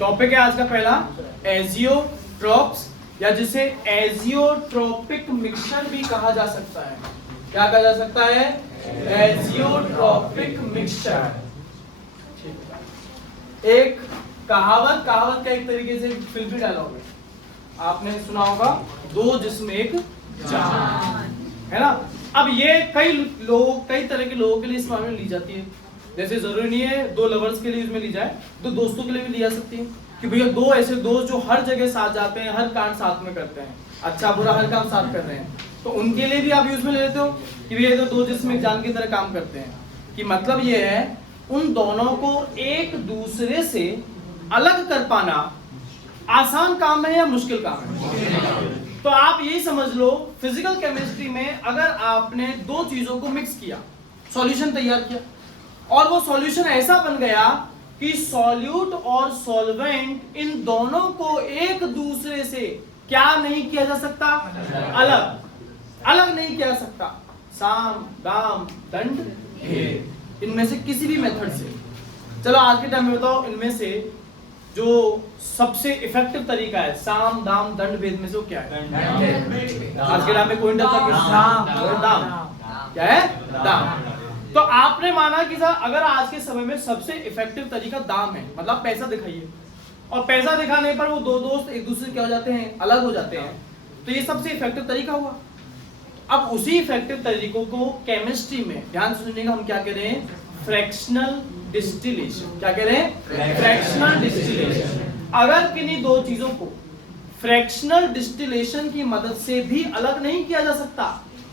Topic है आज का पहला एजियोट्रॉप्स, या जिसे एजियोट्रोपिक मिक्सचर भी कहा जा सकता है। क्या कहा जा सकता है? एजियोट्रोपिक मिक्सचर। एक कहावत का एक तरीके से फिल्मी डायलॉग है, आपने सुना होगा, दो जिस्म एक जान, है ना। अब ये कई तरह के लोगों के लिए इस्तेमाल में ली जाती है। जैसे जरूरी नहीं है दो लवर्स के लिए इसमें ली जाए, दो दोस्तों के लिए भी ली जा सकती है कि भैया दो ऐसे दोस्त जो हर जगह साथ जाते हैं, हर काम साथ में करते हैं, अच्छा बुरा हर काम साथ कर रहे हैं, तो उनके लिए भी आप यूज में ले लेते हो कि भैया तो दो जिस्म एक जान की तरह काम करते हैं। कि मतलब ये है उन दोनों को एक दूसरे से अलग कर पाना आसान काम है या मुश्किल काम है? तो आप यही समझ लो, फिजिकल केमिस्ट्री में अगर आपने दो चीजों को मिक्स किया, सॉल्यूशन तैयार किया, और वो सॉल्यूशन ऐसा बन गया कि सॉल्यूट और सॉल्वेंट इन दोनों को एक दूसरे से क्या नहीं किया जा सकता? अलग नहीं किया जा सकता। साम दाम दंड भेद, इनमें से किसी भी मेथड से। चलो आज के टाइम में बताओ, इनमें से जो सबसे इफेक्टिव तरीका है साम दाम दंड भेद में से वो क्या है? आज के टाइम में कोई दाम क्या है? दाम। तो आपने माना कि सर अगर आज के समय में सबसे इफेक्टिव तरीका दाम है, मतलब पैसा दिखाइए, और पैसा दिखाने पर वो दो दोस्त एक दूसरे से क्या हो जाते हैं? अलग हो जाते हैं, तो ये सबसे इफेक्टिव तरीका हुआ। अब उसी इफेक्टिव तरीकों को केमिस्ट्री में ध्यान से सुनिएगा, हम क्या कह रहे हैं? Fractional distillation. क्या कह रहे हैं? Fractional distillation. अगर किन्हीं दो चीजों को फ्रैक्शनल डिस्टिलेशन की मदद से भी अलग नहीं किया जा सकता,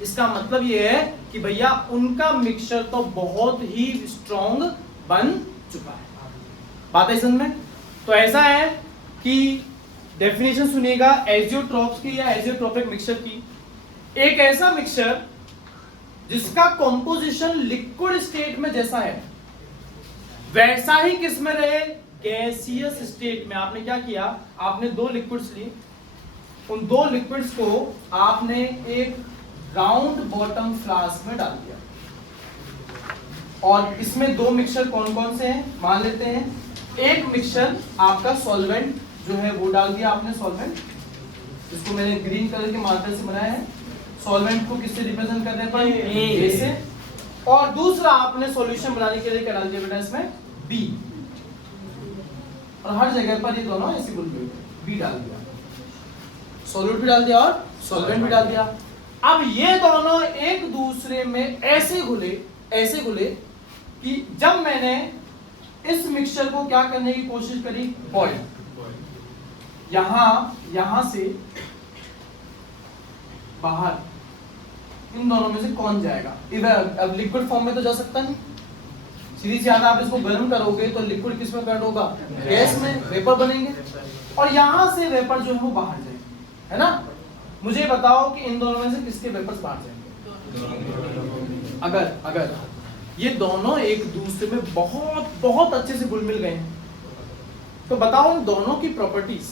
इसका मतलब यह है कि भैया उनका मिक्सचर तो बहुत ही स्ट्रॉन्ग बन चुका है। बात है समझ में? तो ऐसा है कि डेफिनेशन सुनिएगा एजियोट्रॉप्स की या एजियोट्रोपिक मिक्सचर की। एक ऐसा मिक्सचर जिसका कॉम्पोजिशन लिक्विड स्टेट में जैसा है वैसा ही किसमें रहे? गैसियस स्टेट में। आपने क्या किया? आपने दो लिक्विड्स लिए, उन दो लिक्विड्स को आपने एक राउंड बॉटम फ्लास्क में डाल दिया, और इसमें दो मिक्सचर कौन कौन से हैं मान लेते हैं। एक मिक्सचर आपका सॉल्वेंट जो है वो डाल दिया आपने, सॉल्वेंट, इसको मैंने ग्रीन कलर के मार्कर से बनाया है। सॉल्वेंट को किससे रिप्रेजेंट कर रहे हैं? ए से। और दूसरा आपने सॉल्यूशन बनाने के लिए क्या डाल दिया बेटा? इसमें बी, और हर जगह पर ये दोनों ऐसे बोल बी डाल दिया, सॉल्यूट भी डाल दिया और सॉल्वेंट भी डाल दिया। अब ये दोनों एक दूसरे में ऐसे घुले कि जब मैंने इस मिक्सचर को क्या करने की कोशिश करी? बॉइल। यहां से बाहर इन दोनों में से कौन जाएगा? इधर। अब लिक्विड फॉर्म में तो जा सकता नहीं, सीधी सी आप इसको गर्म करोगे तो लिक्विड किस में कन्वर्ट होगा? गैस में, वेपर बनेंगे, और यहां से वेपर जो है वो बाहर जाएंगे, है ना। मुझे बताओ कि इन दोनों में से किसके वेपर्स बाहर जाएंगे? अगर ये दोनों एक दूसरे में बहुत बहुत अच्छे से घुल मिल गए हैं, तो बताओ इन दोनों की प्रॉपर्टीज,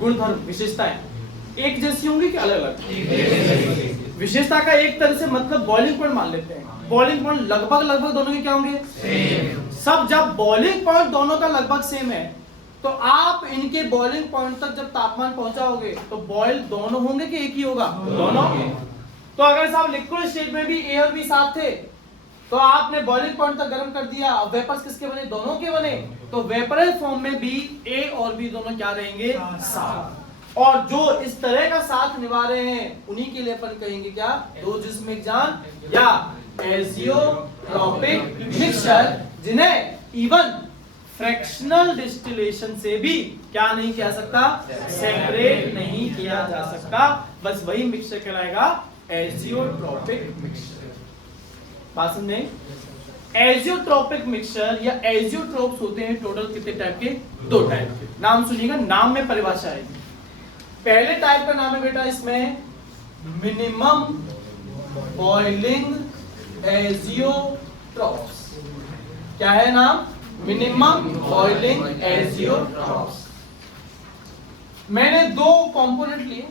गुणधर्म, विशेषताएं एक जैसी होंगी कि अलग अलग? विशेषता का एक तरह से मतलब बॉइलिंग पॉइंट मान लेते हैं। बॉइलिंग पॉइंट लगभग दोनों के क्या होंगे? सेम। सब जब बॉइलिंग पॉइंट दोनों का लगभग सेम है, तो आप इनके बॉइलिंग पॉइंट तक जब तापमान पहुंचाओगे तो बॉयल दोनों होंगे कि एक ही होगा? दोनों। तो अगर साहब लिक्विड स्टेट में भी ए और बी साथ थे, तो आपने बॉइलिंग पॉइंट तक गर्म कर दिया, अब वेपर्स किसके बने? दोनों के बने। तो वेपराइज फॉर्म में भी ए और बी दोनों क्या रहेंगे? साथ। और जो इस तरह का साथ निभा रहे हैं उन्हीं के लिए अपन कहेंगे क्या? दो जिस्म एक जान, या एजियोट्रोपिक मिक्सचर, जिन्हें इवन फ्रैक्शनल डिस्टिलेशन से भी क्या नहीं किया सकता? सेपरेट नहीं किया जा सकता। बस वही मिक्सचर कहलाएगा एजियोट्रोपिक मिक्सचर। बात समझे? एजियोट्रोपिक मिक्सचर या एजियोट्रोप्स होते हैं टोटल कितने टाइप के? दो टाइप के। नाम सुनिएगा, नाम में परिभाषा है। पहले टाइप का नाम है बेटा इसमें मिनिमम बॉइलिंग एजियोट्रोप्स। क्या है नाम? Minimum boiling azeotropes. मैंने दो कंपोनेंट लिए,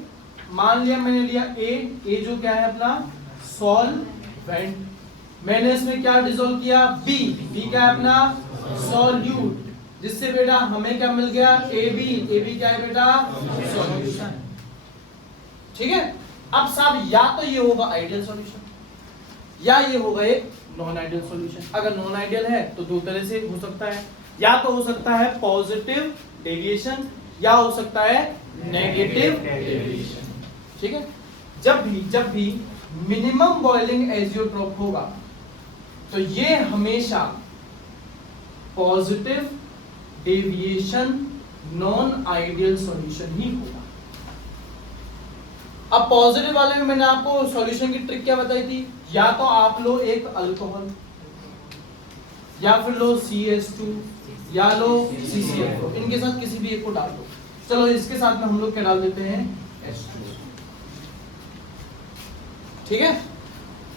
मान लिया मैंने लिया ए जो क्या है अपना सॉल्वेंट, मैंने इसमें क्या डिसॉल्व किया? बी क्या है अपना? सॉल्यूट। जिससे बेटा हमें क्या मिल गया, ए बी क्या है बेटा, सॉल्यूशन। ठीक है, अब साहब या तो ये होगा आइडियल सॉल्यूशन या ये होगा एक नॉन आइडियल सॉल्यूशन। अगर नॉन आइडियल है तो दो तरह से हो सकता है, या तो हो सकता है पॉजिटिव डेविएशन या हो सकता है नेगेटिव डेविएशन। ठीक है, जब भी मिनिमम बॉइलिंग एजियोट्रोप होगा तो ये हमेशा positive deviation non ideal solution ही होगा। अब पॉजिटिव वाले में मैंने आपको सॉल्यूशन की ट्रिक क्या बताई थी, या तो आप लो एक अल्कोहल या फिर लो CH2 या लो CCl4, इनके साथ किसी भी एक को डाल दो। चलो इसके साथ में हम लोग क्या डाल देते हैं, H2। ठीक है,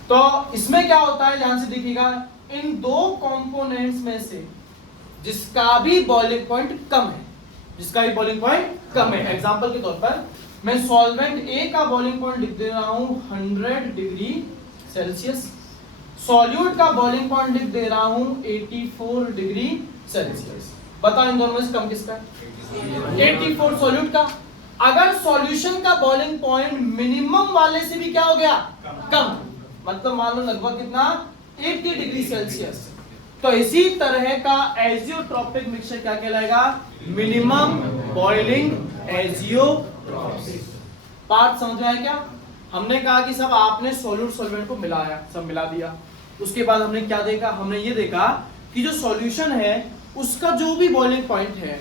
तो इसमें क्या होता है ध्यान से देखिएगा, इन दो कंपोनेंट्स में से जिसका भी बॉइलिंग पॉइंट कम है, जिसका भी बॉइलिंग पॉइंट कम है, एग्जांपल के तौर पर मैं सॉल्वेंट ए का बॉइलिंग पॉइंट लिख दे रहा हूं 100 डिग्री सेल्सियस, सॉल्यूट का बॉइलिंग पॉइंट लिख दे रहा हूं 84 डिग्री सेल्सियस। बताओ इन दोनों में से कम किसका है, 84 सॉल्यूट का। अगर सॉल्यूशन का बॉइलिंग पॉइंट मिनिमम वाले से भी क्या हो गया, कम, मतलब मान लो लगभग कितना, 80 डिग्री सेल्सियस, तो इसी तरह का एजियोट्रोपिक मिक्सचर क्या कहलाएगा, मिनिमम बॉइलिंग एजियोट्रोपिक। पार्ट समझ में आया क्या? हमने कहा कि सब आपने सॉल्यूट सॉल्वेंट को मिलाया, सब मिला दिया, उसके बाद हमने क्या देखा, हमने ये देखा कि जो सॉल्यूशन है उसका जो भी बॉइलिंग पॉइंट है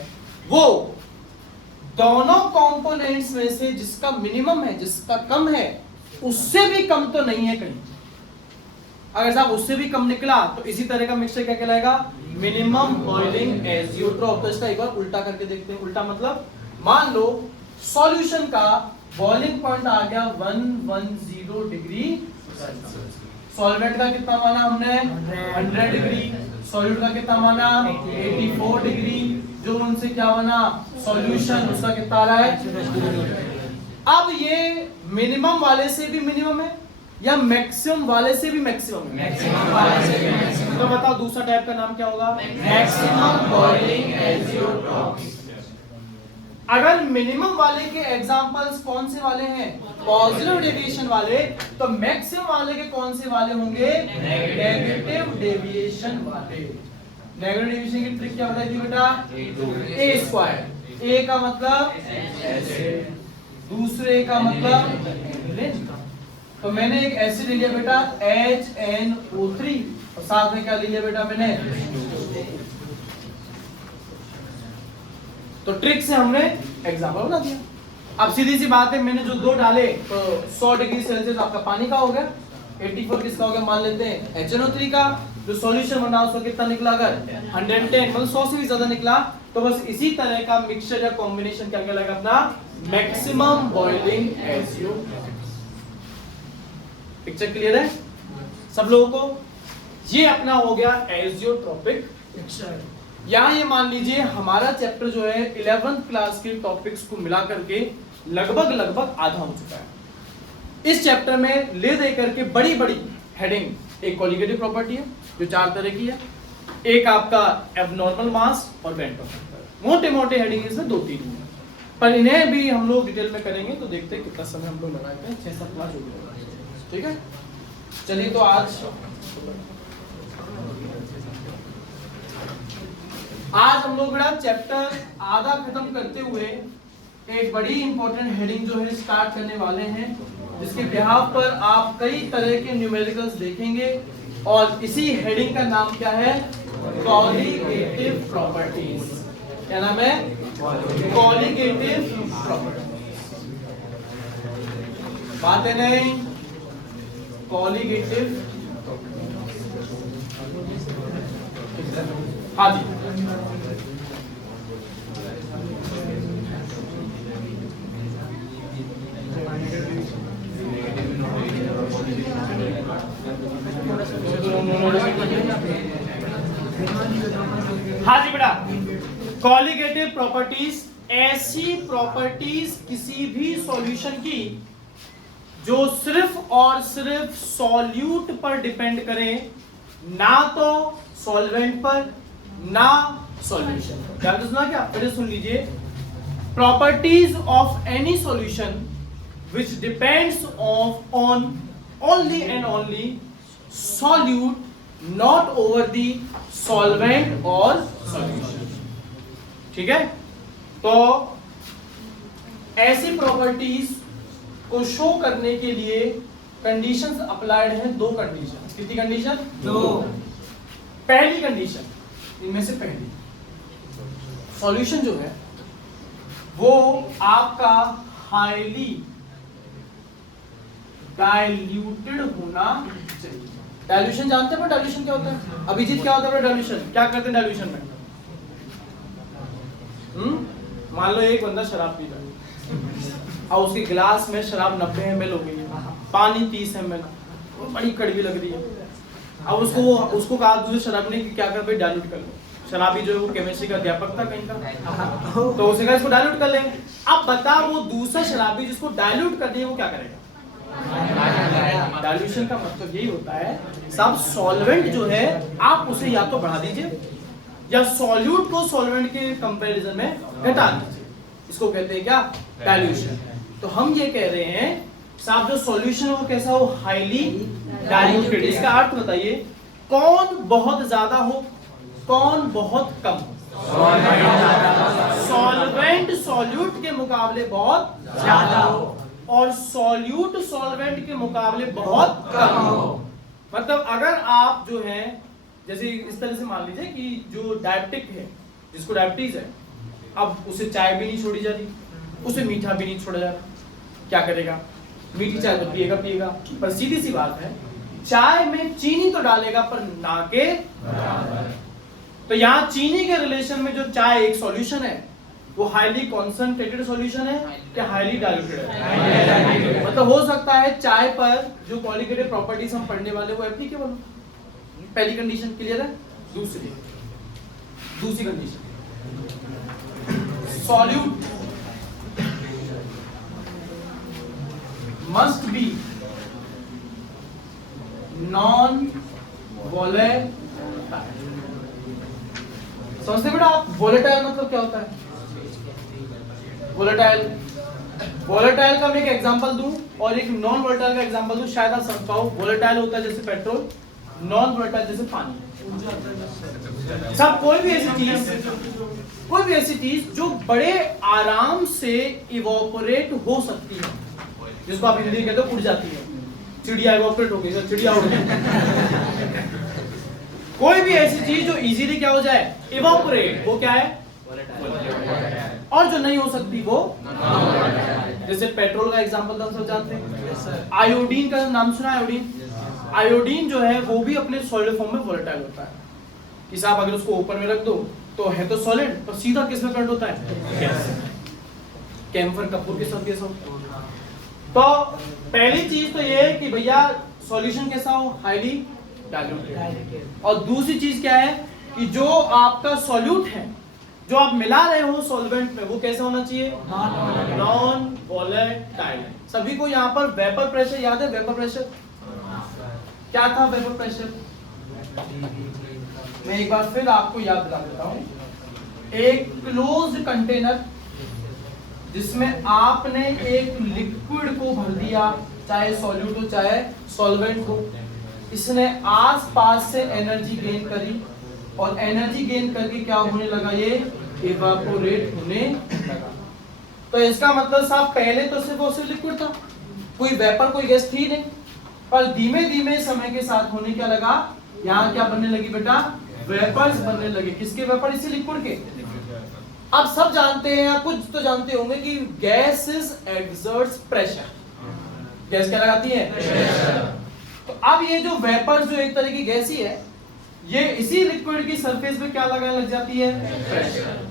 वो दोनों कंपोनेंट्स में से जिसका मिनिमम है, जिसका कम है, उससे भी कम तो नहीं है कहीं। अगर साहब उससे भी कम निकला तो इसी तरह का मिक्सचर क्या कहलाएगा, मिनिमम बॉइलिंग एजियोट्रोप। तो इसका एक बार उल्टा करके देखते हैं। उल्टा मतलब मान लो सॉल्यूशन का बॉइलिंग पॉइंट आ गया 110 डिग्री, सॉल्वेंट का कितना माना हमने 100 डिग्री, सॉल्यूट का कितना माना 84 डिग्री, जो उनसे क्या बना सॉल्यूशन, उसका कितना आ रहा है। अब ये मिनिमम वाले से भी मिनिमम है या मैक्सिमम वाले से भी मैक्सिमम है, मैक्सिमम वाले से भी मैक्सिमम। तो बताओ दूसरा टाइप का नाम क्या होगा, मैक्सिमम बॉइलिंग एजियोट्रोप। अगर मिनिमम वाले के एग्जांपल्स कौन से वाले हैं, पॉजिटिव डेविएशन वाले, तो मैक्सिमम वाले के कौन से वाले होंगे, नेगेटिव डेविएशन वाले। नेगेटिव डेविएशन की ट्रिक क्या बताई थी बेटा, ए स्क्वायर, ए का मतलब एसिड, दूसरे का मतलब, तो मैंने एक एसिड ले लिया बेटा HNO3 और साथ में क्या ले लिया बेटा मैंने, तो ट्रिक से हमने एग्जांपल बना दिया। अब सीधी सी बात है, मैंने जो दो डाले तो 100 डिग्री सेल्सियस आपका पानी का हो गया, 84 किसका हो गया मान लेते हैं HNO3 का, जो सॉल्यूशन बना उसका कितना निकला, अगर 110 मतलब 100 से भी ज्यादा निकला, तो बस इसी तरह का मिक्सचर या कॉम्बिनेशन क्या कहलाएगा अपना, maximum boiling azeotrope. Picture clear है सब लोगों को? ये अपना हो गया एजियोट्रोपिक मिक्सचर। यहाँ ये मान लीजिए हमारा चैप्टर जो है 11th क्लास के टॉपिक्स को मिला करके लगभग आधा हो चुका है। इस चैप्टर में ले दे करके बड़ी बड़ी हेडिंग, एक कोलिगेटिव प्रॉपर्टी है जो 4 तरह की है, एक आपका एबनॉर्मल मास और बेंट ऑफ फैक्टर, मोटे मोटे हेडिंग इसमें 2-3 है, पर इन्हें भी हम लोग डिटेल में करेंगे तो देखते हैं कितना समय हम लोग लगाते हैं, 6-7 क्लास हो गया। ठीक है, चलिए तो आज हम लोग बड़ा चैप्टर आधा खत्म करते हुए एक बड़ी इंपॉर्टेंट हेडिंग जो है स्टार्ट करने वाले हैं, जिसके बिहाफ पर आप कई तरह के न्यूमेरिकल्स देखेंगे और इसी हेडिंग का नाम क्या है, कॉलिगेटिव प्रॉपर्टीज। क्या नाम है, कॉलिगेटिव प्रॉपर्टीज। बात है नहीं, कॉलिगेटिव, हाँ जी, हाँ जी बेटा, कॉलिगेटिव प्रॉपर्टीज ऐसी प्रॉपर्टीज किसी भी सॉल्यूशन की जो सिर्फ और सिर्फ सॉल्यूट पर डिपेंड करें, ना तो सॉल्वेंट पर ना सॉल्यूशन। क्या सुना क्या? पहले सुन लीजिए, properties of any solution which depends on only and only solute, not over the solvent or solution। ठीक है, तो ऐसी प्रॉपर्टीज को शो करने के लिए कंडीशंस अप्लाइड हैं, दो कंडीशन। कितनी कंडीशन? दो। पहली कंडीशन, इनमें से पहली, सॉल्यूशन जो है वो आपका हाईली डाइल्यूटेड होना चाहिए। डाइल्यूशन जानते हैं? डाइल्यूशन क्या होता है? अभिजीत, क्या होता है डाइल्यूशन? क्या करते हैं डाइल्यूशन में? मान लो एक बंदा शराब पी रहा है और उसके गिलास में शराब 90 ml हो गई है, पानी 30 ml, वो बड़ी कड़वी लग रही है। अब उसको कहा दूसरे शराब ने कि क्या कर भाई डाइल्यूट कर लो। शराबी जो है वो केमिस्ट्री का अध्यापक था कहीं का, तो उसने कहा इसको डाइल्यूट कर लेंगे। अब बता, वो दूसरा शराबी जिसको डाइल्यूट करनी है वो क्या करेगा? डाइल्यूशन का मतलब यही होता है सब सॉल्वेंट जो है आप उसे या तो बढ़ा दीजिए या सॉल्यूट को सॉल्वेंट के कंपैरिजन में घटा दीजिए। इसको कहते हैं क्या? डाइल्यूशन। तो हम ये कह रहे हैं साहब जो सॉल्यूशन है वो कैसा हो? Highly diluted. इसका अर्थ बताइए, कौन बहुत ज्यादा हो, कौन बहुत कम हो? सॉल्वेंट सॉल्यूट के मुकाबले बहुत ज्यादा हो और सॉल्यूट सॉल्वेंट के मुकाबले बहुत कम हो। मतलब अगर आप जो है, जैसे इस तरह से मान लीजिए कि जो डायबिटिक है, जिसको डायबिटीज है, अब उसे चाय भी नहीं छोड़ी जा रही, उसे मीठा भी नहीं छोड़ा जा रहा, क्या करेगा? मीठी चाय तो पिएगा पिएगा, पर सीधी सी बात है चाय में चीनी तो डालेगा पर ना के बराबर। तो यहाँ चीनी के रिलेशन में जो चाय एक सॉल्यूशन है वो हाईली कॉन्सेंट्रेटेड सॉल्यूशन है क्या हाईली डाइल्यूटेड है? मतलब हो सकता है चाय पर जो क्वालिटेटिव प्रॉपर्टीज हम पढ़ने वाले वो एप्लीकेबल हो। पहली कंडीशन क्लियर है। दूसरी condition, solute must be non volatile. समझते बेटा आप? वॉलेटाइल मतलब क्या होता है? वोलेटाइल का मैं एक एग्जांपल दूं और एक नॉन वोलेटाइल का एग्जांपल दूं, शायद आप समझ पाओ। वोलेटाइल होता है जैसे पेट्रोल, नॉन वोलेटाइल जैसे पानी। सब कोई भी ऐसी चीज जो बड़े आराम से इवोपोरेट हो सकती है, जिसको आप हिंदी में कहते हो उड़ जाती है। चिड़िया इवोपोरेट हो गई, चिड़िया उड़ गई। कोई भी ऐसी चीज जो इजीली क्या हो जाए? इवोपोरेट, वो क्या है? और जो नहीं हो सकती वो, जैसे पेट्रोल का एग्जांपल हम सब जानते हैं। आयोडीन का नाम सुना? आयोडीन जो है वो भी अपने सॉलिड फॉर्म में वोलेटाइल होता है कि साहब अगर उसको ऊपर में रख दो तो है तो सॉलिड, पर सीधा किस में कन्वर्ट होता है? कैम्फर कपूर के साथ कैसा हो? तो पहली चीज तो ये है कि भैया सॉल्यूशन कैसा हो? Highly diluted. और दूसरी चीज क्या है कि जो आपका सॉल्यूट है, जो आप मिला रहे हो सॉल्वेंट में, वो कैसा होना चाहिए? Non volatile. सभी को यहाँ पर वेपर प्रेशर याद है? वेपर प्रेशर क्या था? वेपर प्रेशर मैं एक बार फिर आपको याद दिला देता हूँ। एक क्लोज्ड कंटेनर जिसमें आपने एक लिक्विड को भर दिया, चाहे सॉल्यूट हो चाहे सॉल्वेंट हो, इसने आसपास से एनर्जी गेन करी और एनर्जी गेन करके क्या होने लगा? ये इवापोरेट होने लगा। तो इसका मतलब साहब पहले तो सिर्फ और सिर्फ लिक्विड था, कोई वेपर कोई गैस थी नहीं, पर धीमे धीमे समय के साथ होने क्या लगा? यहाँ क्या बनने लगी बेटा? वेपर्स बनने लगे। किसके वेपर? इसी लिक्विड के। अब सब जानते हैं या कुछ तो जानते होंगे कि गैसेस एक्सर्ट्स प्रेशर। गैस क्या लगाती है? प्रेशर। तो अब ये जो वेपर्स जो एक तरह की गैस ही है, ये इसी लिक्विड की सरफेस पे क्या लगाने लग जाती है? प्रेशर।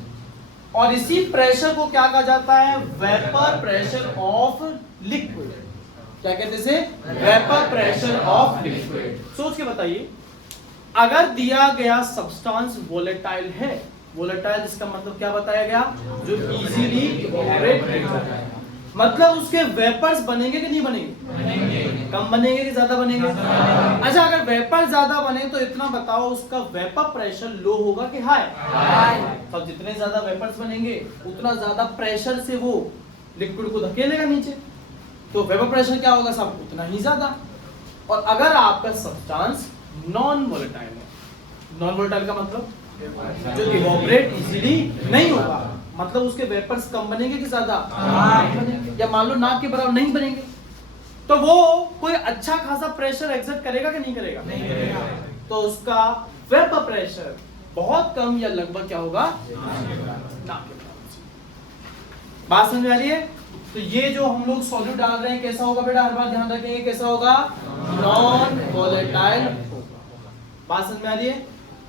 और इसी प्रेशर को क्या कहा जाता है? Vapour pressure of liquid. क्या कहते हैं? Vapour pressure of liquid. सोच के बताइए, अगर दिया गया सब्सटेंस वोलेटाइल है, वोलेटाइल इसका मतलब क्या बताया गया? जो इजीली इवोपोरेट हो जाता है। मतलब उसके वेपर्स बनेंगे कि नहीं बनेंगे? कम बनेंगे कि ज्यादा बनेंगे? अच्छा, अगर वेपर ज्यादा बने तो इतना बताओ, उसका वेपर प्रेशर लो होगा कि हाई? तो जितने ज्यादा वेपर्स बनेंगे उतना ज्यादा प्रेशर से वो लिक्विड को धकेलेगा नीचे, तो वेपर प्रेशर क्या होगा सब? उतना ही ज्यादा। और अगर आपका सब्सटेंस नॉन वोलेटाइल है, नॉन वोलेटाइल का मतलब जो इवोपरेट इजीली नहीं होगा, मतलब उसके वेपर्स कम बनेंगे कि ज्यादा? या मान लो नाक के बराबर नहीं बनेंगे, तो वो कोई अच्छा खासा प्रेशर एक्सर्ट करेगा कि नहीं करेगा? नहीं करेगा। तो उसका वेपर प्रेशर बहुत कम या लगभग क्या होगा? नाक के बराबर। बात समझ आ रही है? तो ये जो हम लोग सॉल्यूट डाल रहे हैं कैसा होगा बेटा? हर बार ध्यान रखेंगे कैसा होगा? नॉन वोलेटाइल होगा। बात समझ में आ रही है?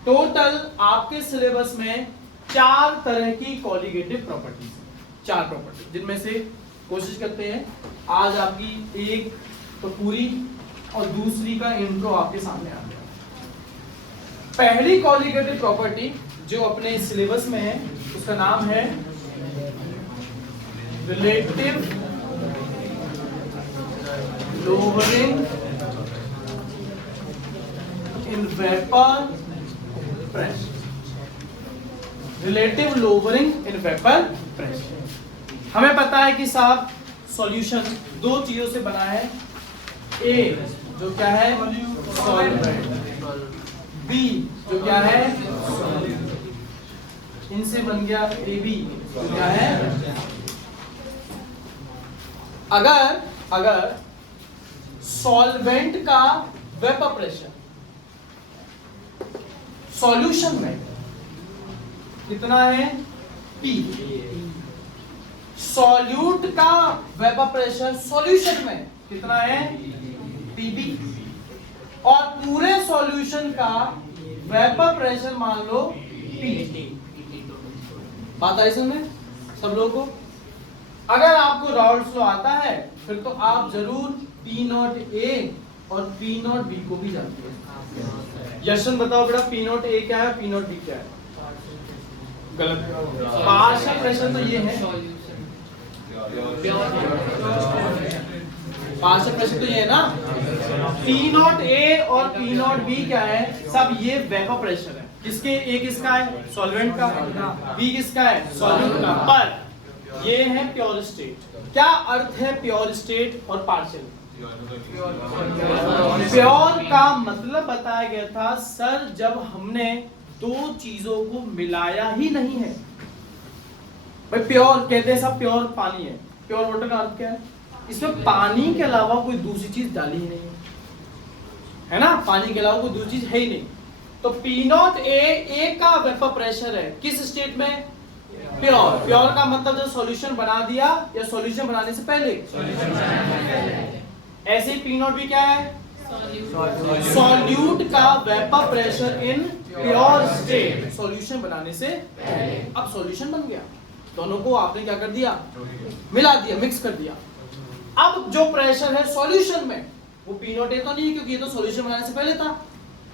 टोटल आपके सिलेबस में 4 तरह की कॉलिगेटिव प्रॉपर्टीज, 4 प्रॉपर्टी, जिनमें से कोशिश करते हैं आज आपकी एक तो पूरी और दूसरी का इंट्रो आपके सामने आ गया। पहली कॉलिगेटिव प्रॉपर्टी जो अपने सिलेबस में है उसका नाम है relative lowering in vapour pressure. Relative lowering in vapour pressure. हमें पता है कि साहब सॉल्यूशन 2 चीजों से बना है, ए जो क्या है? सॉल्वेंट, बी जो क्या है? इनसे बन गया ए बी जो क्या है? अगर सॉल्वेंट का वेपर प्रेशर सॉल्यूशन में कितना है? P, सॉल्यूट का वेपर प्रेशर सॉल्यूशन में कितना है? Pb, और पूरे सॉल्यूशन का वेपर प्रेशर मान लो P। बात आई समझ में सब लोगों को? अगर आपको राउल्ट्स लॉ आता है फिर तो आप जरूर P0A और P0B को भी जानते हैं। यशन बताओ बेटा, P0A क्या है, P0B क्या है? गलत। पार्शियल प्रेशर तो ये है, पार्शियल प्रेशर तो ये है ना। P0A और P0B क्या है? सब ये वेपर प्रेशर है। किसके? एक किसका है? सॉल्वेंट का। बी किसका है? सॉल्यूट का। पर ये है प्योर स्टेट। क्या अर्थ है प्योर स्टेट और पार्शियल? प्योर का मतलब बताया गया था सर जब हमने 2 चीजों को मिलाया ही नहीं है। भाई प्योर कहते हैं सब प्योर पानी है, प्योर वाटर का अर्थ क्या है? इसमें पानी के अलावा कोई दूसरी चीज डाली ही नहीं है ना, पानी के अलावा कोई दूसरी चीज है ही नहीं। तो P0A का वेपर प्रेशर है किस स्टेट में? प्योर। प्योर का मतलब जब सॉल्यूशन बना दिया या सॉल्यूशन बनाने से पहले। ऐसे ही P0B क्या है? सॉल्यूट का vapour pressure in pure state, solution बनाने से पहले। अब सॉल्यूशन बन गया, दोनों को आपने क्या कर दिया? मिला दिया, मिक्स कर दिया। अब जो प्रेशर है सॉल्यूशन में वो P0A तो नहीं, क्योंकि ये तो सॉल्यूशन बनाने से पहले था।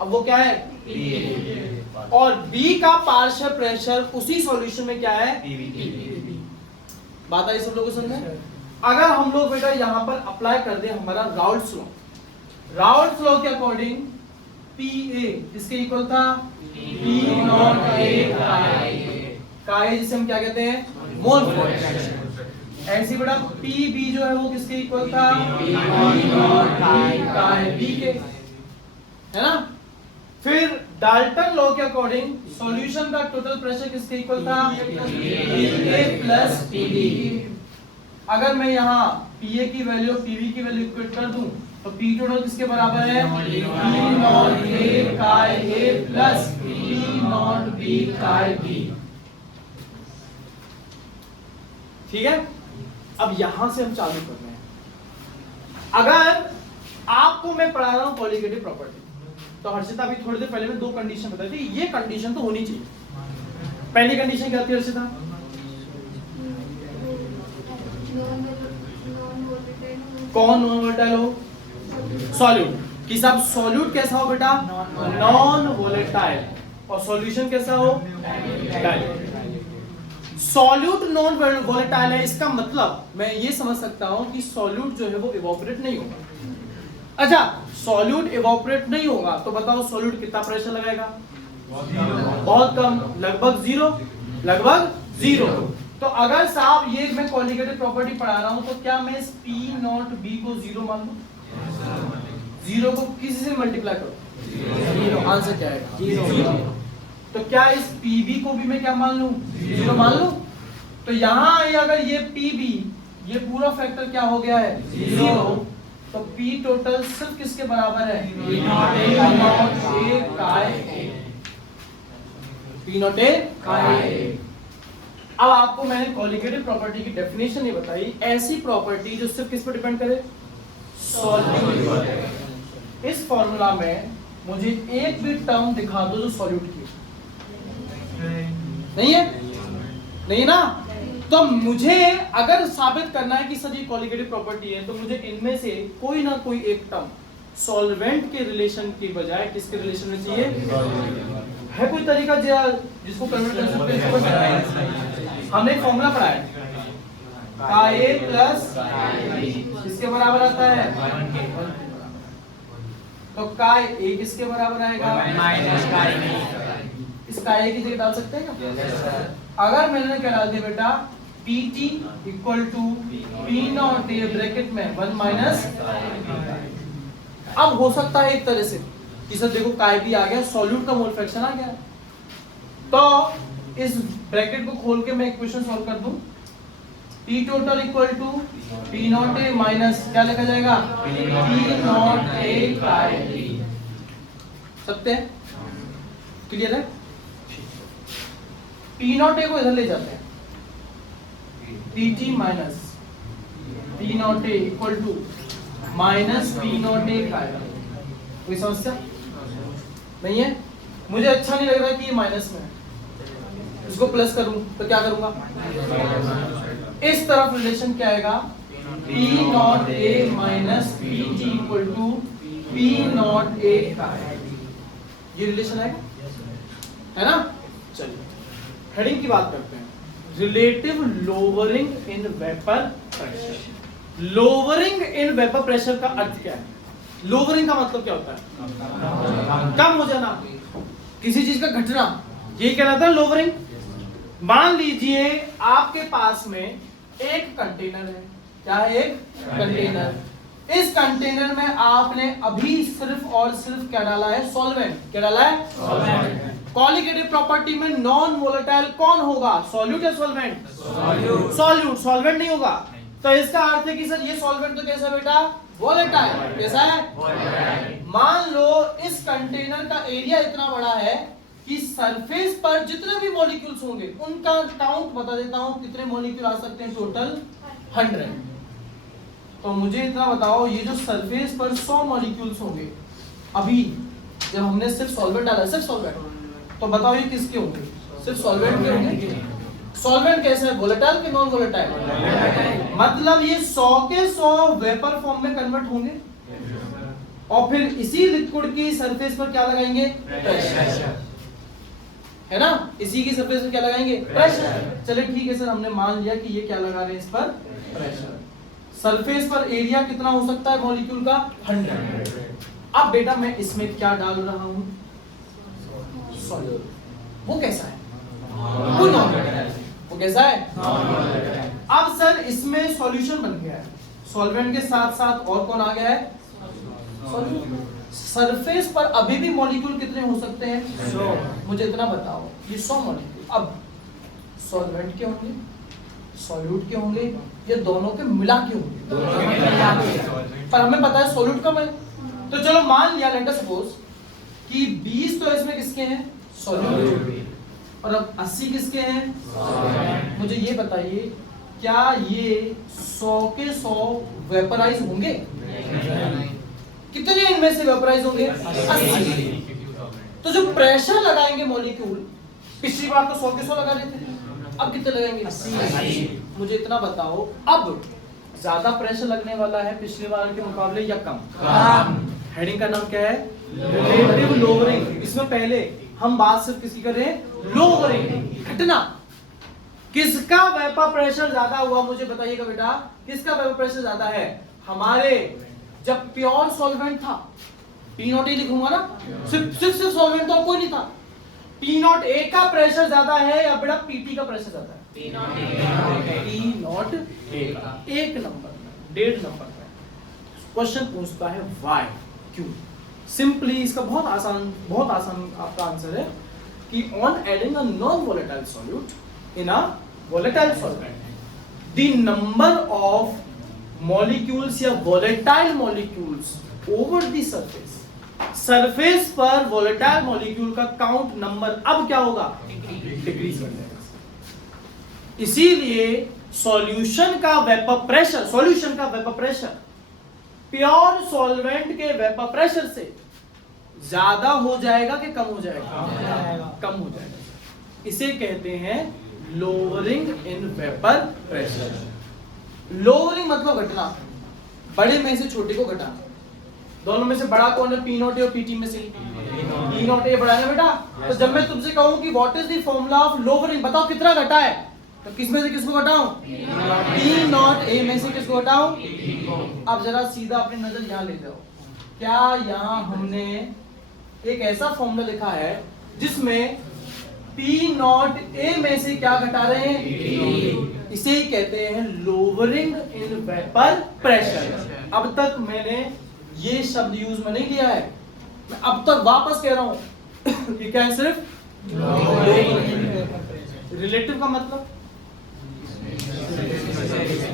अब वो क्या है? P। और B का पार्शियल प्रेशर उसी सॉल्यूशन में क्या है? P। बात आई सब लोगों को समझ में? अगर हम लोग बेटा यहाँ पर अप्लाई कर दे हमारा राउल्ट्स लॉ, राउल्ट्स लॉ के अकॉर्डिंग PA इसके इक्वल था P0A का A, जिसे हम क्या कहते हैं? Mole fraction. ऐसे बेटा PB जो है वो किसके इक्वल था? P0 का B के, है ना। फिर डाल्टन लॉ के अकॉर्डिंग सॉल्यूशन का टोटल प्रेशर किसके इक्वल था? PA plus PB। अगर मैं यहाँ PA की वैल्यू PB की वैल्यू इक्वेट कर दूं तो P टोटल किसके बराबर है? P0A का A प्लस P0B का B। ठीक है, अब यहां से हम चालू कर रहे हैं। अगर आपको मैं पढ़ा रहा हूं कॉलिगेटिव प्रॉपर्टी, तो हर्षिता अभी थोड़ी देर पहले में 2 कंडीशन बताई थी, ये कंडीशन तो होनी चाहिए। पहली कंडीशन क्या थी हर्षिता? कौन नॉन वोलेटाइल हो? सॉल्यूट। कि साहब सॉल्यूट कैसा हो बेटा? Non volatile. और सॉल्यूशन कैसा हो? सॉल्यूट नॉन वोलेटाइल है, इसका मतलब मैं ये समझ सकता हूं कि सॉल्यूट जो है वो इवोपरेट नहीं होगा। अच्छा, सॉल्यूट इवोपरेट नहीं होगा तो बताओ सॉल्यूट कितना प्रेशर लगाएगा? बहुत कम, लगभग जीरो, लगभग जीरो। तो अगर साहब ये मैं कॉलिगेटिव प्रॉपर्टी पढ़ा रहा हूं तो क्या मैं इस P नॉट B को जीरो मान लूं? जीरो को किसी से मल्टीप्लाई करो, जीरो, आंसर क्या आएगा? जीरो। तो क्या इस PB को भी मैं क्या मान लूं? जीरो मान लूं। तो यहां अगर ये PB ये पूरा फैक्टर क्या हो गया है? जीरो। तो P टोटल सिर्फ किसके बराबर है? P नॉट A काय A। अब आपको मैंने कॉलिगेटिव प्रॉपर्टी की डेफिनेशन ये बताई, ऐसी प्रॉपर्टी जो सिर्फ किस पर डिपेंड करे? सॉल्यूट पर। इस फॉर्मूला में मुझे एक भी टर्म दिखा दो जो सॉल्यूट की नहीं है, नहीं ना। तो मुझे अगर साबित करना है कि सर ये कॉलिगेटिव प्रॉपर्टी है तो मुझे इनमें से कोई ना कोई एक टर्म सॉल्वेंट के रिलेशन की बजाय किसके रिलेशन में चाहिए? है कोई तरीका जिसको कन्वर्ट कर सकते हैं? हमने एक फॉर्मूला पढ़ा है, का प्लस किसके बराबर आता है? तो का ए किसके बराबर आएगा? माइनस का ए। इस का ए की जगह डाल सकते हैं क्या? अगर मैंने क्या डाल दिया बेटा, Pt equal to P naught A bracket में 1 माइनस। अब हो सकता है एक तरह से कि सर देखो काय भी आ गया, सॉल्यूट का मोल फ्रैक्शन आ गया, तो इस ब्रैकेट को खोल के मैं इक्वेशन सॉल्व कर दूं। P total equal to P naught A minus क्या लिखा जाएगा? P नॉट ए काय B। सकते हैं? क्लियर है? P नॉट ए को इधर ले जाते हैं, Pt minus P naught A equal to minus P naught A chi. कोई समस्या नहीं है? मुझे अच्छा नहीं लग रहा कि ये माइनस में है, इसको प्लस करूं तो क्या करूंगा? इस तरफ रिलेशन क्या आएगा? P naught A minus Pt equal to P naught A chi. ये रिलेशन है ना? चलिए हेडिंग की बात करते हैं, relative lowering in vapour pressure. Lowering in vapour pressure का अर्थ क्या है? लोअरिंग का मतलब क्या होता है? कम हो जाना, किसी चीज का घटना, ये कहलाता है लोअरिंग। मान लीजिए आपके पास में एक कंटेनर है, क्या है? एक कंटेनर। इस कंटेनर में आपने अभी सिर्फ और सिर्फ क्या डाला है? सॉल्वेंट। क्या डाला है? सॉल्वेंट। कॉलिगेटिव प्रॉपर्टी में नॉन वोलेटाइल कौन होगा? सॉल्यूट या सॉल्वेंट? सॉल्यूट। सॉल्वेंट नहीं होगा। तो इसका अर्थ है कि सर ये सॉल्वेंट तो कैसा बेटा? वोलेटाइल। कैसा है? मान लो इस कंटेनर का एरिया इतना बड़ा है कि सरफेस पर जितने भी मॉलिक्यूल्स होंगे उनका काउंट बता देता हूं, कितने मॉलिक्यूल आ सकते हैं? टोटल 100। तो मुझे इतना बताओ, ये जो सरफेस पर 100 मॉलिक्यूल्स होंगे, अभी जब हमने सिर्फ सॉल्वेंट डाला, सिर्फ सॉल्वेंट, तो बताओ ये किसके होंगे? सिर्फ सॉल्वेंट के होंगे। सॉल्वेंट कैसा है? वोलेटाइल के नॉन वोलेटाइल? मतलब ये 100 के 100 वेपर फॉर्म में कन्वर्ट होंगे और फिर इसी लिक्विड की सरफेस पर क्या लगाएंगे? प्रेशर। है ना? इसी की सरफेस पर क्या लगाएंगे? प्रेशर। चलिए ठीक है सर, हमने मान लिया कि ये क्या लगा रहे हैं इस पर? प्रेशर। सरफेस पर एरिया कितना हो सकता है मॉलिक्यूल का? 100। अब बेटा मैं इसमें क्या डाल रहा हूं? सॉल्यूट। वो कैसा है? वो नॉन वोलेटाइल। वो कैसा है? अब सर इसमें सॉल्यूशन बन गया है, सॉल्वेंट के साथ साथ और कौन आ गया है? सॉल्यूट। सरफेस पर अभी भी मॉलिक्यूल कितने हो सकते हैं? 100। मुझे इतना बताओ, ये 100 मॉलिक्यूल अब सॉल्वेंट के होंगे, सॉल्यूट के होंगे, ये दोनों के मिला के होंगे, पर हमें पता है सॉल्यूट कम है। तो चलो मान लिया, लेट अस सपोज कि 20 तो इसमें किसके हैं? सॉल्यूट। और अब 80 किसके हैं? मुझे ये बताइए, क्या ये 100 के 100 वेपराइज होंगे? कितने इनमें से वेपराइज होंगे? 80। तो जो प्रेशर लगाएंगे मॉलिक्यूल, पिछली बार तो 100 के 100 लगा रहे थे, अब कितने लगाएंगे? 80। मुझे इतना बताओ, अब ज्यादा प्रेशर लगने वाला है पिछले बार के मुकाबले या कम? हेडिंग का नाम क्या है? Relative lowering. इसमें पहले हम बात सिर्फ किसकी कर रहे हैं? लोअरिंग, घटना। किसका वेपर प्रेशर ज्यादा हुआ मुझे बताइएगा बेटा, किसका वेपर प्रेशर ज्यादा है? हमारे जब प्योर सॉल्वेंट था, पी नॉट ए लिखूंगा ना, सिर्फ सॉल्वेंट था, कोई नहीं था, पी नॉट ए का प्रेशर ज्यादा है या बेटा पीटी का प्रेशर ज्यादा है? पी नॉट ए का, एक नंबर में, 1.5 नंबर में। क्वेश्चन पूछता है व्हाई, क्यों? सिंपली इसका बहुत आसान आपका आंसर है कि on adding a non volatile solute in a volatile solvent the number of molecules या volatile molecules over the surface पर वोलेटाइल मॉलिक्यूल का काउंट नंबर अब क्या होगा? डिक्रीज कर जाएगा। इसीलिए सॉल्यूशन का वेपर प्रेशर प्योर सॉल्वेंट के वेपर प्रेशर से ज्यादा हो जाएगा कि कम हो जाएगा? कम हो जाएगा। इसे कहते हैं lowering in vapour pressure. Lowering मतलब घटना, बड़े में से छोटे को घटाना। दोनों में से बड़ा कौन है? पी नॉट ए और पीटी में से पी नॉट ए बड़ा है बेटा। तो जब मैं तुमसे कहूं कि what is the formula of lowering, बताओ कितना घटा है, तो किस में से किसको घटाऊं? पी नॉट ए में से किसको घटाऊं? अब जरा सीधा अपनी नजर यहां ले जाओ। क्या यहां हमने एक ऐसा फॉर्मूला लिखा है जिसमें पी नॉट ए में से क्या घटा रहे हैं? इसे ही कहते हैं लोअरिंग इन वेपर प्रेशर। अब तक मैंने ये शब्द यूज में नहीं लिया है, मैं अब तक वापस कह रहा हूं कि क्या है? सिर्फ रिलेटिव का मतलब,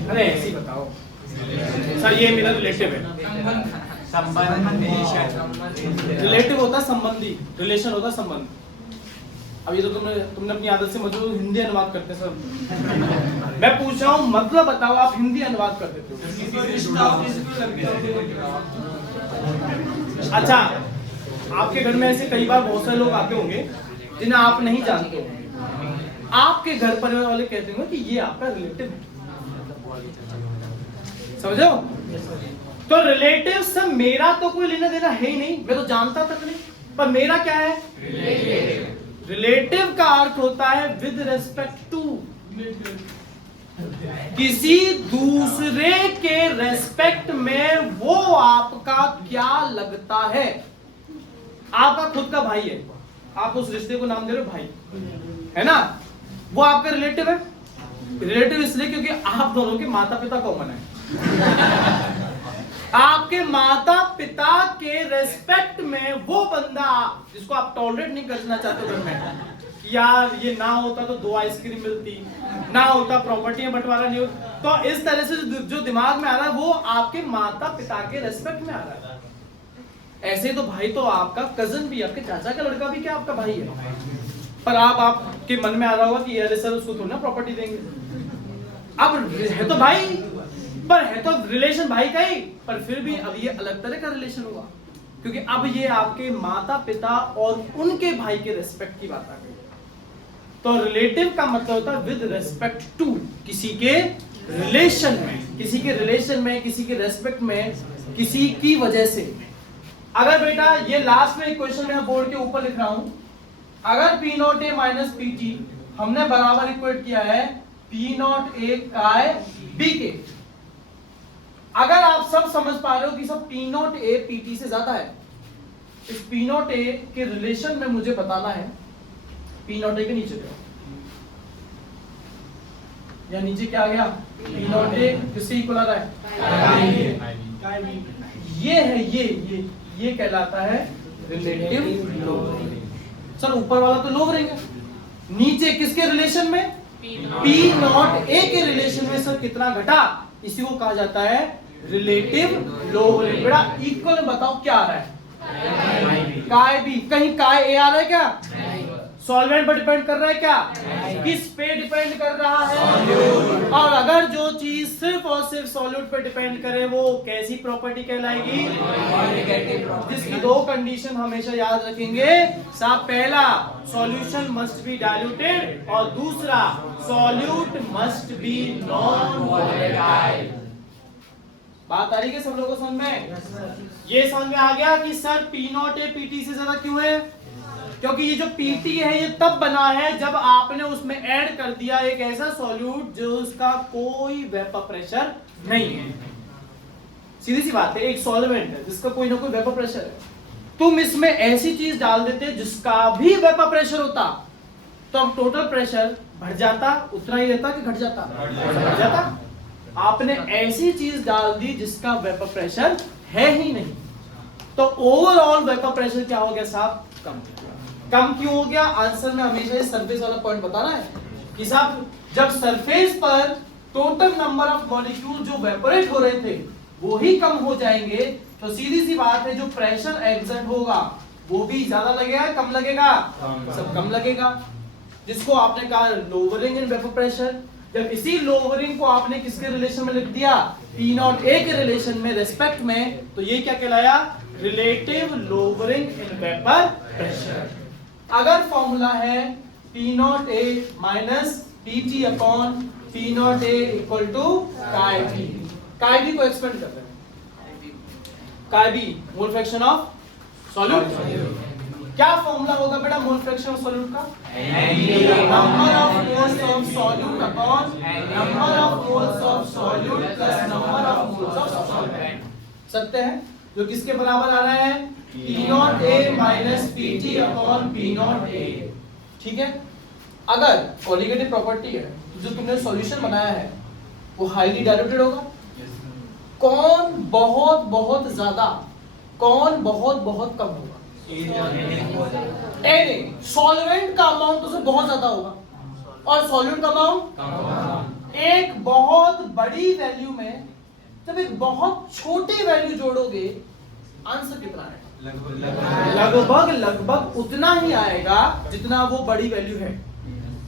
अरे ऐसे ही बताओ सर, ये मेरा रिलेटिव है। रिलेटिव होता संबंधी, रिलेशन होता संबंध। अब ये तो तुमने अपनी आदत से मतलब हिंदी अनुवाद करते हैं सर। मैं पूछ रहा हूँ मतलब बताओ, आप हिंदी अनुवाद कर देते हो। अच्छा, आपके घर में ऐसे कई बार बहुत सारे लोग आते होंगे जिन्हें आप नहीं जानते होंगे। आपके घर परिवार वाले कहते होंगे कि ये आपका रिलेटिव है, समझो? तो रिलेटिव से मेरा तो कोई लेना देना है ही नहीं, मैं तो जानता तक नहीं, पर मेरा क्या है? रिलेटिव का अर्थ होता है विद रेस्पेक्ट टू, किसी दूसरे के रेस्पेक्ट में वो आपका क्या लगता है। आपका खुद का भाई है, आप उस रिश्ते को नाम दे रहे हो भाई, है ना? वो आपका रिलेटिव है। रिलेटिव इसलिए क्योंकि आप दोनों के माता पिता कॉमन है। आपके माता पिता के रेस्पेक्ट में वो बंदा जिसको आप टॉलरेट नहीं करना चाहते घर में, यार ये ना होता तो 2 आइसक्रीम मिलती, ना होता प्रॉपर्टियां बंटवारा नहीं होता, तो इस तरह से जो दिमाग में आ रहा है वो आपके माता पिता के रेस्पेक्ट में आ रहा है। ऐसे तो भाई तो आपका कजन भी, आपके चाचा का लड़का भी क्या आपका भाई है, पर आपके मन में आ रहा होगा कि यार सर उसको थोड़ा ना प्रॉपर्टी देंगे। अब है तो भाई, पर है तो रिलेशन भाई का ही, पर फिर भी अब ये अलग तरह का रिलेशन होगा, क्योंकि अब ये आपके माता पिता और उनके भाई के रेस्पेक्ट की बात आ गई। तो रिलेटिव का मतलब होता है विद रेस्पेक्ट टू, किसी के रिलेशन में, किसी के रिलेशन में, किसी के रेस्पेक्ट में, किसी की वजह से। अगर बेटा ये लास्ट में एक क्वेश्चन में बोर्ड के ऊपर लिख रहा हूं, अगर P not A minus P T हमने बराबर इक्वेट किया है पी नॉट ए काय बी के, अगर आप सब समझ पा रहे हो कि सब P not A P T से ज्यादा है, इस पी नॉट ए के रिलेशन में मुझे बताना है पी नॉट ए के नीचे जाओ, या नीचे क्या आ गया? पी नॉट ए किससे इक्वल आ रहा है? ये है, ये कहलाता है रिलेटिव लोअरिंग। सर ऊपर वाला तो लोअरिंग है, नीचे किसके रिलेशन में? पी नॉट ए के रिलेशन में सर कितना घटा, इसी को कहा जाता है रिलेटिव लोअरिंग। बेटा इक्वल बताओ क्या आ रहा है? काय बी, कहीं काय ए आ रहा है क्या? सॉल्वेंट पर डिपेंड कर रहा है क्या? किस पे डिपेंड कर रहा है? और अगर जो चीज सिर्फ और सिर्फ सॉल्यूट पे डिपेंड करे वो कैसी प्रॉपर्टी कहलाएगी? जिसकी 2 कंडीशन हमेशा याद रखेंगे साहब, पहला सॉल्यूशन मस्ट बी डाइल्यूटेड और दूसरा solute must be non volatile. बात आ रही है सब लोगों को समझ में? ये समझ में आ गया कि sir P not a PT से ज्यादा क्यों है? क्योंकि ये जो पीटी है ये तब बना है जब आपने उसमें ऐड कर दिया एक ऐसा सॉल्यूट जो उसका कोई वेपर प्रेशर नहीं है। सीधी सी बात है, एक सॉल्वेंट है जिसका कोई ना कोई वेपर प्रेशर है, तुम इसमें ऐसी चीज डाल देते जिसका भी वेपर प्रेशर होता तो अब टोटल प्रेशर बढ़ जाता, उतना ही रहता कि घट जाता? बढ़ जाता। आपने ऐसी चीज डाल दी जिसका वेपर प्रेशर है ही नहीं, तो ओवरऑल वेपर प्रेशर क्या हो गया साहब? कम। कम क्यों हो गया? आंसर में हमेशा ये सरफेस वाला पॉइंट बताना है कि साहब जब सरफेस पर टोटल नंबर ऑफ मॉलिक्यूल जो वेपोरेट हो रहे थे वो ही कम हो जाएंगे, तो सीधी सी बात है जो प्रेशर एग्जर्ट होगा वो भी ज्यादा लगेगा, कम लगेगा? सब कम लगेगा, जिसको आपने कहा लोअरिंग इन वेपर प्रेशर। जब इसी लोअरिंग को आपने किसके रिलेशन में लिख दिया? P नॉट A के रिलेशन में, रेस्पेक्ट में, तो ये क्या कहलाया? Relative lowering in vapour pressure. अगर फॉर्मूला है P naught A minus PT upon P naught A equal to chi B। Chi B को एक्सपेंड करते हैं, chi B mole fraction of solute. क्या फॉर्मूला होगा बेटा मोल फ्रैक्शन ऑफ सॉल्यूट का? Number of moles of solute upon number of moles of solute plus number of moles of solvent. सत्य है, जो किसके बराबर आ रहा है? P naught A minus PT upon P naught A। ठीक है, अगर कोलिगेटिव प्रॉपर्टी है तो जो तुमने सॉल्यूशन बनाया है वो हाईली डाइल्यूटेड होगा। कौन बहुत बहुत ज्यादा, कौन बहुत बहुत कम होगा? सॉल्वेंट का अमाउंट तो बहुत ज्यादा होगा और सॉल्यूट का अमाउंट एक बहुत बड़ी वैल्यू में जब एक बहुत छोटी वैल्यू जोड़ोगे आंसर कितना है? लगभग लगभग उतना ही आएगा जितना वो बड़ी वैल्यू है।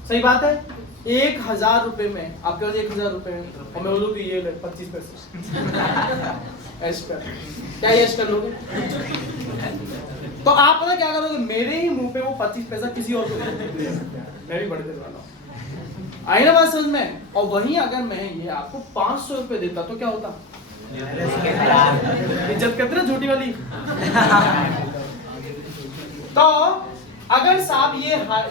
सही बात है। 1000 रुपए में आपके पास 1000 रुपए है और मैं बोलूं कि ये 25 पैसे ऐश कर, क्या ऐश कर लोगे? तो आप पता क्या करोगे? मेरे ही मुंह पे वो 25 पैसा किसी और को मैं भी बड़े देने वाला हूं। आई ना बात समझ में? और वहीं अगर मैं ये आपको 500 रुपए देता तो क्या होता? इज्जत कहते ना झूठी वाली। तो अगर साहब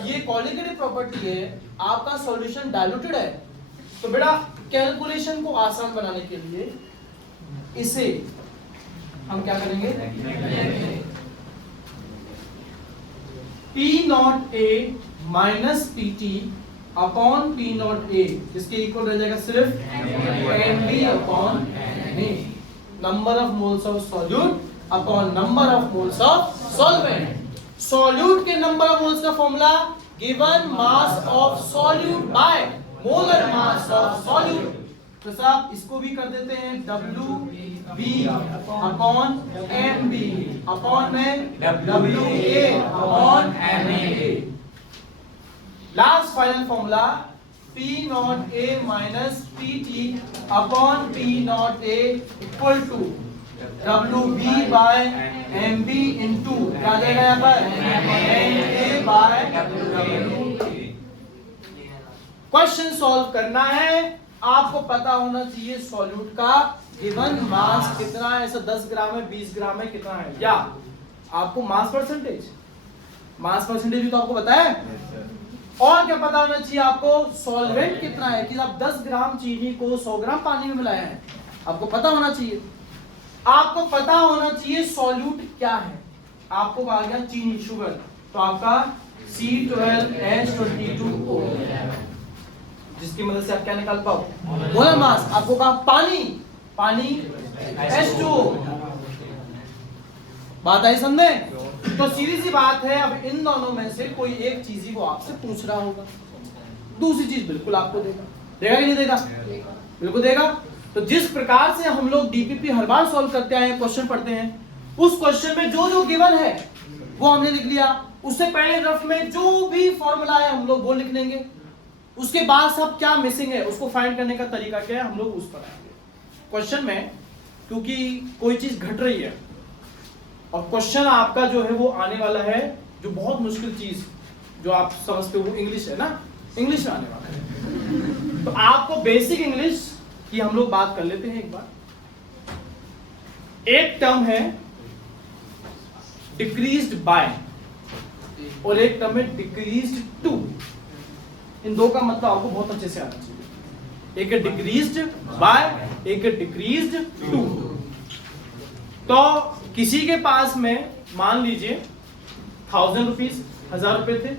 ये कोलिगेटिव प्रॉपर्टी है, आपका सॉल्यूशन डाइल्यूटेड है, तो बेटा कैलकुलेशन को आसान बनाने के लिए इसे हम क्या करेंगे? P naught A minus PT upon P naught A, जिसके इक्वल रह जाएगा सिर्फ MB upon MA, number of moles of solute upon number of moles of solvent. Solute के नंबर ऑफ मोल्स का formula given mass of solute by molar mass of solute. तो साहब इसको भी कर देते हैं WB अपॉन MB अपॉन में WA upon MA। Last final formula P naught A minus PT upon P naught A equal to WB by MB into क्या आ जाएगा यहाँ पर? MA by WA। Question solve करना है, आपको पता होना चाहिए सॉल्यूट का गिवन मास कितना है, ऐसा 10 ग्राम है, 20 ग्राम है, कितना है, या आपको मास परसेंटेज भी तो आपको पता है। और क्या पता होना चाहिए आपको? सॉल्वेंट कितना है, कि आप 10 ग्राम चीनी को 100 ग्राम पानी में मिलाया है, आपको पता होना चाहिए। आपको पता होना चाहिए सॉल्यूट क्या है। आपको कहा गया चीनी, शुगर, तो आपका C12H22O, जिसकी मदद से आप क्या निकाल पाओ? Molar mass. आपको कहा पानी H2O। बात आई समझे? तो सीधी सी बात है, अब इन दोनों में से कोई एक चीज ही वो आपसे पूछ रहा होगा, दूसरी चीज बिल्कुल आपको देगा कि नहीं देगा? बिल्कुल देगा। तो जिस प्रकार से हम लोग डीपीपी हर बार सॉल्व करते आए, क्वेश्चन पढ़ते हैं, उस क्वेश्चन में जो जो गिवन है वो हमने लिख लिया। उससे पहले रफ में जो भी फॉर्मूला है हम लोग वो लिख लेंगे। उसके बाद सब क्या मिसिंग है उसको फाइंड करने का तरीका क्या है हम लोग उस पर आएंगे। क्वेश्चन में क्योंकि कोई चीज घट रही है और क्वेश्चन आपका जो है वो आने वाला है, जो बहुत मुश्किल चीज जो आप समझते हो वो इंग्लिश है ना, इंग्लिश में आने वाला है। तो आपको बेसिक इंग्लिश की हम लोग बात कर लेते हैं एक बार। एक टर्म है डिक्रीज्ड बाय, और एक टर्म है डिक्रीज्ड टू। इन दो का मतलब आपको बहुत अच्छे से आना चाहिए। एक है डिक्रीज्ड बाय, एक है डिक्रीज्ड टू। तो किसी के पास में मान लीजिए 1000 रुपीज, 1000 रुपए थे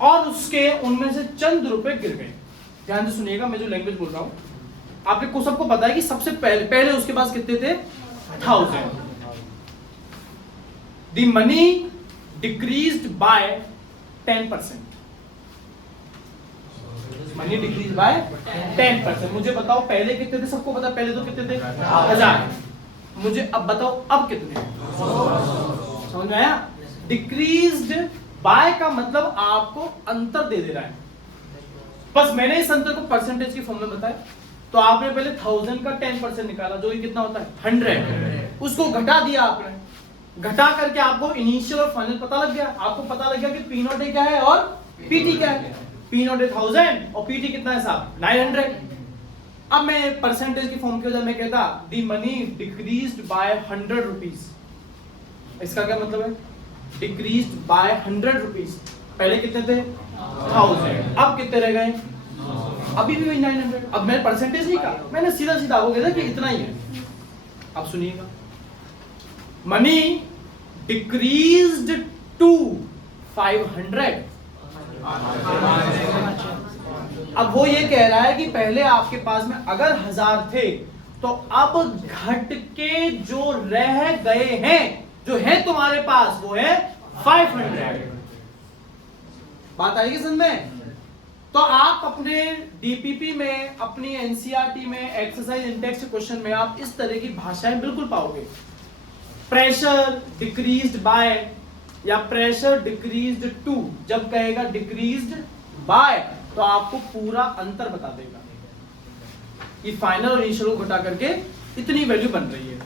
और उसके उनमें से चंद रुपए गिर गए। ध्यान से सुनिएगा, मैं जो लैंग्वेज बोल रहा हूं आपको सबको पता है कि सबसे पहले उसके पास कितने थे? 1000। The money decreased bye 10%। Money decrease by 10%। मुझे बताओ पहले कितने थे? सबको पता, पहले तो कितने थे? 1000। मुझे अब बताओ अब कितने? समझ में आया? डिक्रीज्ड बाय का मतलब आपको अंतर दे रहा है। बस मैंने इस अंतर को परसेंटेज की फॉर्म में बताया। तो आपने पहले 1000 का 10% निकाला, जो ये कितना होता है? 100। उसको घटा दिया आपने, घटा करके आपको इनिशियल और फाइनल पता लग गया। आपको पता लग गया कि पी नॉट ए क्या है और पीटी क्या है। पी नॉट ए 1000 और पीटी कितना है साहब? 900। अब मैं परसेंटेज की फॉर्म के वजह मैं कहता the money decreased bye 100 rupees. इसका क्या मतलब है? Decreased bye 100 rupees. पहले कितने थे? 1000। अब कितने रह गए? अभी भी 900। अब मैंने परसेंटेज नहीं कहा, मैंने सीधा सीधा आपको कहता कि इतना ही है। अब सुनिएगा, मनी डिक्रीज्ड टू 500। अब वो ये कह रहा है कि पहले आपके पास में अगर 1000 थे तो अब घट के जो रह गए हैं, जो है तुम्हारे पास, वो है 500। बात आएगी समझ में? तो आप अपने डीपीपी में, अपनी एनसीईआरटी में, एक्सरसाइज इंडेक्स क्वेश्चन में आप इस तरह की भाषाएं बिल्कुल पाओगे। प्रेशर डिक्रीज्ड बाय या प्रेशर डिक्रीज्ड टू। जब कहेगा डिक्रीज्ड बाय तो आपको पूरा अंतर बता देगा कि फाइनल और इनिशियल को घटा करके इतनी वैल्यू बन रही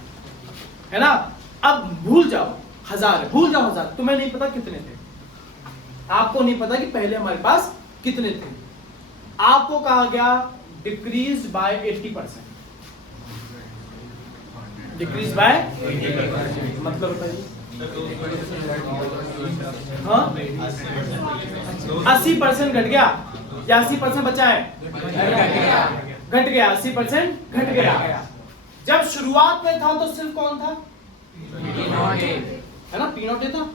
है ना? अब भूल जाओ 1000 है, भूल जाओ 1000। तुम्हें नहीं पता कितने थे, आपको नहीं पता कि पहले हमारे पास कितने थे। आपको कहा गया डिक्रीज्ड बाय 80%। Decrease by 80%। मतलब बताइए, हाँ 80% घट गया या 80% बचा है? घट गया। 80% घट गया। जब शुरुआत में था तो सिर्फ कौन था? है ना, पी नॉट ए था।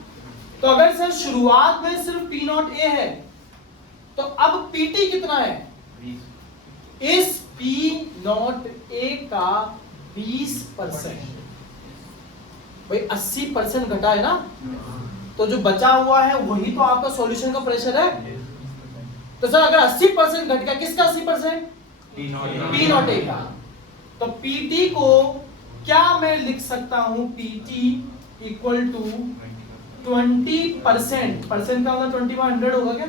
तो अगर सर शुरुआत में सिर्फ पी नॉट ए है तो अब पीटी कितना है? इस पी नॉट ए का 20%। भाई 80% घटा है ना, तो जो बचा हुआ है वही तो आपका सॉल्यूशन का प्रेशर है। तो सर अगर 80% घट गया, किसका 80%? पी नॉट ए का। तो पीटी को क्या मैं लिख सकता हूं? PT equal to 20%। परसेंट का मतलब 20/100 होगा क्या?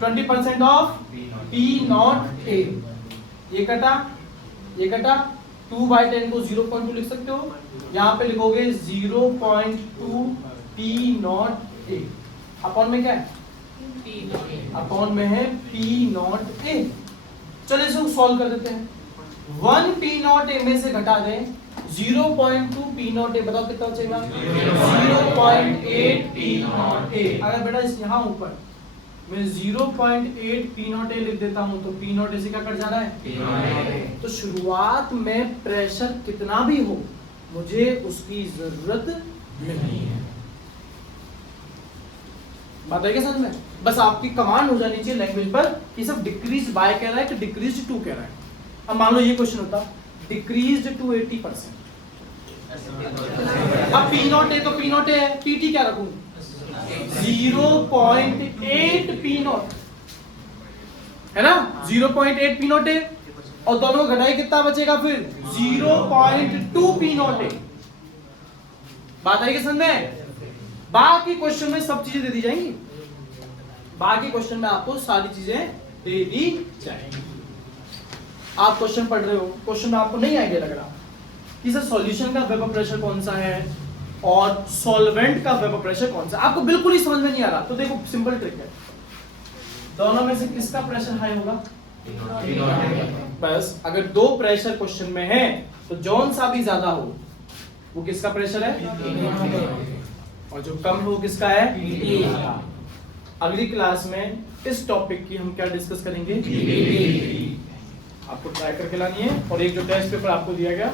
20% ऑफ पी नॉट ए। ये कटा, ये कटा। 2/10 को 0.2 लिख सकते हो। यहां पे लिखोगे 0.2 पी नॉट ए। अपॉन में क्या है? अपॉन में है पी नॉट ए। चलिए इसको सॉल्व कर देते हैं। 1 पी नॉट ए में से घटा दें 0.2 पी नॉट ए। बताओ कितना बचेगा? 0.8 पी नॉट ए। अगर बेटा इस यहां ऊपर मैं 0.8 पी नॉट ए लिख देता हूं तो पी नॉट ए से क्या कट जा रहा है? तो शुरुआत में प्रेशर कितना भी हो मुझे उसकी जरूरत नहीं है। बात है क्या समझ में? बस आपकी कमांड हो जानी चाहिए लैंग्वेज पर कि सब डिक्रीज बाय कह रहा है कि डिक्रीज टू कह रहा है। अब मान लो ये क्वेश्चन होता डिक्रीज टू 80%। अब पी नॉट ए तो पी नॉट ए है, पीटी क्या रखूं? 0.8 पी नॉट है ना, 0.8 पी नॉट ए। और दोनों घटाई कितना बचेगा फिर? 0.2 पी नॉट ए। बात आई समझ में? बाकी क्वेश्चन में सब चीजें दे दी जाएंगी। बाकी क्वेश्चन में आपको सारी चीजें दे दी जाएंगी। आप क्वेश्चन पढ़ रहे हो, क्वेश्चन में आपको नहीं आइडिया लग रहा कि सर सॉल्यूशन का वेपर प्रेशर कौन सा है और सॉल्वेंट का वेपर प्रेशर कौन सा, आपको बिल्कुल ही समझ में नहीं आ रहा। तो देखो सिंपल ट्रिक है, दोनों में से किसका प्रेशर हाई होगा? बस अगर दो प्रेशर क्वेश्चन में है तो जौन सा भी ज्यादा हो वो किसका प्रेशर है? और जो कम है वो किसका है? अगली क्लास में इस टॉपिक की हम क्या डिस्कस करेंगे? आपको ट्राई करके लानी है और एक जो टेस्ट पेपर आपको दिया गया